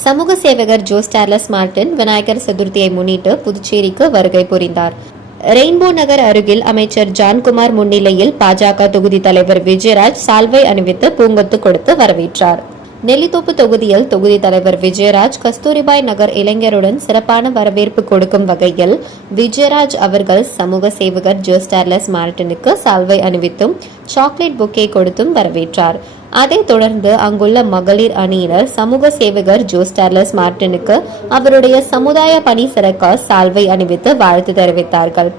சமூக சேவகர் Jo Starles Martin Vinayagar சதுர்த்தியை முன்னிட்டு புதுச்சேரிக்கு வருகை புரிந்தார். ரெயின்போ நகர் அருகில் அமைச்சர் ஜான்குமார் முன்னிலையில் பாஜக தொகுதி தலைவர் விஜயராஜ் சால்வை அணிவித்து பூங்கொத்து கொடுத்து வரவேற்றார். நெல்லித்தோப்பு தொகுதியில் தொகுதி தலைவர் விஜயராஜ் கஸ்தூரிபாய் நகர் இளைஞருடன் சிறப்பான வரவேற்பு கொடுக்கும் வகையில் விஜயராஜ் அவர்கள் சமூக சேவகர் ஜோ ஸ்டார்லஸ் மார்டினுக்கு சால்வை அணிவித்தும் சாக்லேட் பொக்கே கொடுத்தும் வரவேற்றார். அதைத் தொடர்ந்து அங்குள்ள மகளிர் அணியினர் சமூக சேவகர் ஜோ ஸ்டார்லஸ் மார்டினுக்கு அவருடைய சமுதாய பணி சிறக்க சால்வை அணிவித்து வாழ்த்து தெரிவித்தார்கள்.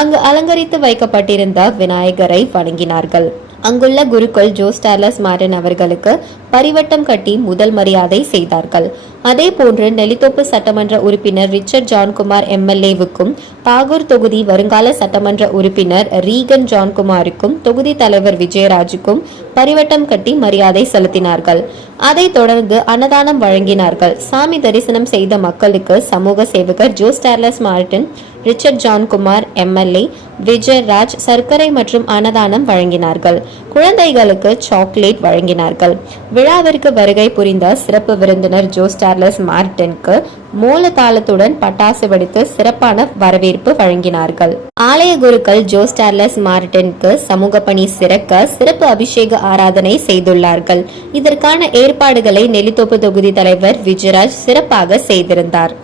அங்கு அலங்கரித்து வைக்கப்பட்டிருந்த விநாயகரை வணங்கினார்கள். அங்குள்ள குருக்கள் ஜோ ஸ்டார்லஸ் மார்டின் அவர்களுக்கு பரிவட்டம் கட்டி முதல் மரியாதை செய்தார்கள். அதேபோன்று நெல்லித்தோப்பு சட்டமன்ற உறுப்பினர் ரிச்சர்ட் ஜான்குமார் எம்எல்ஏவுக்கும் பாகூர் தொகுதி வருங்கால சட்டமன்ற உறுப்பினர் ரீகன் ஜான்குமாருக்கும் தொகுதி தலைவர் விஜயராஜுக்கும் பரிவட்டம் கட்டி மரியாதை செலுத்தினார்கள். அதைத் தொடர்ந்து அன்னதானம் வழங்கினார்கள். சாமி தரிசனம் செய்த மக்களுக்கு சமூக சேவகர் Jo Starles Martin, Richard Johnkumar MLA, Vijayaraj சர்க்கரை மற்றும் அன்னதானம் வழங்கினார்கள். குழந்தைகளுக்கு சாக்லேட் வழங்கினார்கள். விழாவிற்கு வருகை புரிந்த சிறப்பு விருந்தினர் ஜோ ஸ்டார்லஸ் மார்டினுக்கு மூலதாளத்துடன் பட்டாசு வெடித்து சிறப்பான வரவேற்பு வழங்கினார்கள். ஆலய குருக்கள் ஜோ ஸ்டார்லஸ் மார்டினுக்கு சமூக பணி சிறக்க சிறப்பு அபிஷேக ஆராதனை செய்துள்ளார்கள். இதற்கான ஏற்பாடுகளை நெல்லித்தோப்பு தொகுதி தலைவர் விஜயராஜ் சிறப்பாக செய்திருந்தார்.